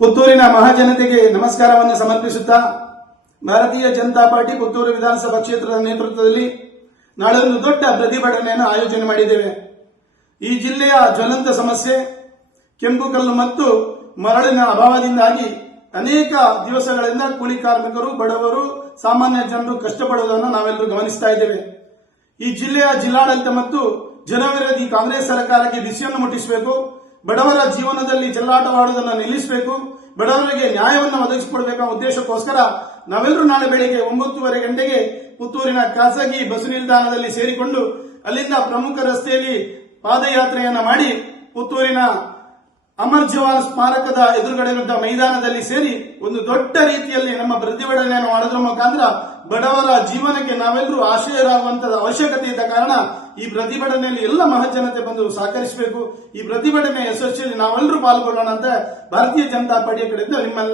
ಪುತ್ತೂರಿನ ಮಹಾಜನತೆಗೆ ನಮಸ್ಕಾರವನ್ನು ಸಮರ್ಪಿಸುತ್ತಾ ಭಾರತೀಯ ಜನತಾ ಪಾರ್ಟಿ ಪುತ್ತೂರು ವಿಧಾನಸಭಾ ಕ್ಷೇತ್ರದ ನೇತೃತ್ವದಲ್ಲಿ ನಾಳೆ ಒಂದು ದೊಡ್ಡ ಪ್ರತಿಭಟನೆಯನ್ನು ಆಯೋಜನೆ ಮಾಡಿದ್ದೇವೆ. ಈ ಜಿಲ್ಲೆಯ ಜ್ವಲಂತ ಸಮಸ್ಯೆ, ಕೆಂಪು ಕಲ್ಲು ಮತ್ತು ಮರಳಿನ ಅಭಾವದಿಂದಾಗಿ ಅನೇಕ ದಿವಸಗಳಿಂದ ಕೂಲಿ ಕಾರ್ಮಿಕರು, ಬಡವರು, ಸಾಮಾನ್ಯ ಜನರು ಕಷ್ಟಪಡುವುದನ್ನು ನಾವೆಲ್ಲರೂ ಗಮನಿಸ್ತಾ ಇದ್ದೇವೆ. ಈ ಜಿಲ್ಲೆಯ ಜಿಲ್ಲಾಡಳಿತ ಮತ್ತು ಜನವಿರೋಧಿ ಕಾಂಗ್ರೆಸ್ ಸರ್ಕಾರಕ್ಕೆ ಬಿಸಿಯನ್ನು ಮುಟ್ಟಿಸಬೇಕು. ಬಡವರ ಜೀವನದಲ್ಲಿ ಜಲ್ಲಾಟವಾಡುವುದನ್ನು ನಿಲ್ಲಿಸಬೇಕು. ಬಡವರಿಗೆ ನ್ಯಾಯವನ್ನು ಒದಗಿಸಿಕೊಡಬೇಕ ಉದ್ದೇಶಕ್ಕೋಸ್ಕರ ನಾವೆಲ್ಲರೂ ನಾಳೆ ಬೆಳಿಗ್ಗೆ ಒಂಬತ್ತೂವರೆ ಗಂಟೆಗೆ ಪುತ್ತೂರಿನ ಖಾಸಗಿ ಬಸ್ ನಿಲ್ದಾಣದಲ್ಲಿ ಸೇರಿಕೊಂಡು ಅಲ್ಲಿಂದ ಪ್ರಮುಖ ರಸ್ತೆಯಲ್ಲಿ ಪಾದಯಾತ್ರೆಯನ್ನ ಮಾಡಿ ಪುತ್ತೂರಿನ ಅಮರ್ ಜವಾನ್ ಸ್ಮಾರಕದ ಎದುರುಗಡೆ ಇರುವಂತಹ ಮೈದಾನದಲ್ಲಿ ಸೇರಿ ಒಂದು ದೊಡ್ಡ ರೀತಿಯಲ್ಲಿ ನಮ್ಮ ಪ್ರತಿಭಟನೆಯನ್ನು ಮಾಡೋದ್ರ. ಮುಖಾಂತರ ಬಡವರ ಜೀವನಕ್ಕೆ ನಾವೆಲ್ಲರೂ ಆಶ್ರಯರಾಗುವಂತಹ ಅವಶ್ಯಕತೆ ಇದ್ದ ಕಾರಣ ಈ ಪ್ರತಿಭಟನೆಯಲ್ಲಿ ಎಲ್ಲ ಮಹಜನತೆ ಬಂದು ಸಹಕರಿಸಬೇಕು. ಈ ಪ್ರತಿಭಟನೆ ಯಶಸ್ವಿಯಲ್ಲಿ ನಾವೆಲ್ಲರೂ ಪಾಲ್ಗೊಳ್ಳೋಣ ಅಂತ ಭಾರತೀಯ ಜನತಾ ಪಾರ್ಟಿಯ ಕಡೆಯಿಂದ ನಿಮ್ಮೆಲ್ಲ